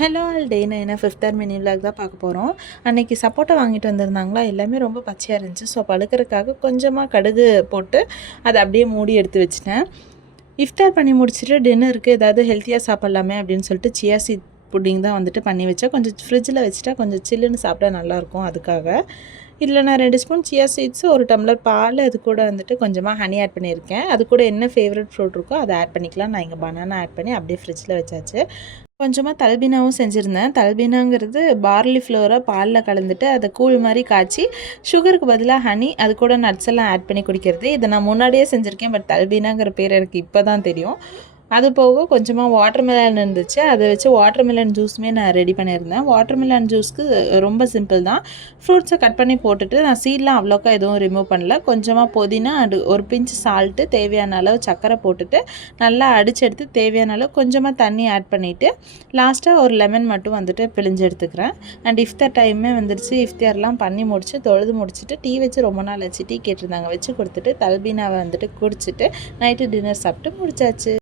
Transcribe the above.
Hello all day நான் என்ன fifth mini vlog தான் பார்க்க போகிறோம். அன்றைக்கி சப்போட்டா வாங்கிட்டு வந்திருந்தாங்களா, எல்லாமே ரொம்ப பச்சையாக இருந்துச்சு. ஸோ பழுக்கிறதுக்காக கொஞ்சமாக கடுகு போட்டு அதை அப்படியே மூடி எடுத்து வச்சிட்டேன். இஃப்தார் பண்ணி முடிச்சுட்டு டின்னருக்கு ஏதாவது ஹெல்த்தியாக சாப்பிட்லாமே அப்படின்னு சொல்லிட்டு சியா சீட் புட்டிங் தான் வந்துட்டு பண்ணி வச்சேன். கொஞ்சம் ஃப்ரிட்ஜில் வச்சுட்டா கொஞ்சம் சில்லுன்னு சாப்பிட்டா நல்லாயிருக்கும். அதுக்காக இதில் நான் 2 ஸ்பூன் சியா சீட்ஸு, 1 டம்ளர் பால், அது கூட வந்துட்டு கொஞ்சமாக ஹனி ஆட் பண்ணியிருக்கேன். அது கூட என்ன ஃபேவரட் ஃப்ரூட் இருக்கோ அதை ஆட் பண்ணிக்கலாம். நான் இங்கே பனானா ஆட் பண்ணி அப்படியே ஃப்ரிட்ஜில் வச்சாச்சு. கொஞ்சமாக தல்பீனாவும் செஞ்சுருந்தேன். தல்பீனாங்கிறது பார்லி ஃப்ளோரை பாலில் கலந்துட்டு அதை கூழ் மாதிரி காய்ச்சி சுகருக்கு பதிலாக ஹனி அது கூட நட்ஸ் எல்லாம் ஆட் பண்ணி குடிக்கிறது. இதை நான் முன்னாடியே செஞ்சுருக்கேன். பட் தல்பீனாங்கிற பேர் எனக்கு இப்போ தான் தெரியும். அது போக கொஞ்சமாக வாட்டர்மெலன் இருந்துச்சு. அதை வச்சு வாட்டர்மெலன் ஜூஸுமே நான் ரெடி பண்ணியிருந்தேன். வாட்டர்மெலன் ஜூஸ்க்கு ரொம்ப சிம்பிள் தான். ஃப்ரூட்ஸை கட் பண்ணி போட்டுட்டு நான் சீட்லாம் அவ்வளோக்கா எதுவும் ரிமூவ் பண்ணல. கொஞ்சமாக புதினா அது ஒரு பிஞ்ச் சால்ட்டு, தேவையான அளவு சர்க்கரை போட்டுட்டு நல்லா அடித்து எடுத்து தேவையான அளவு கொஞ்சமாக தண்ணி ஆட் பண்ணிவிட்டு லாஸ்ட்டாக ஒரு லெமன் மட்டும் வந்துட்டு பிழிஞ்சு எடுத்துக்கிறேன். அண்ட் இஃப்தார் டைமே வந்துருச்சு. இஃப்தார்லாம் பண்ணி முடிச்சு தொழுது முடிச்சுட்டு டீ வச்சு ரொம்ப நாள் ஆச்சு. டீ கேட்டிருந்தாங்க, வச்சு கொடுத்துட்டு தல்பீனாவை வந்துட்டு குடிச்சிட்டு நைட்டு டின்னர் சாப்பிட்டு முடிச்சாச்சு.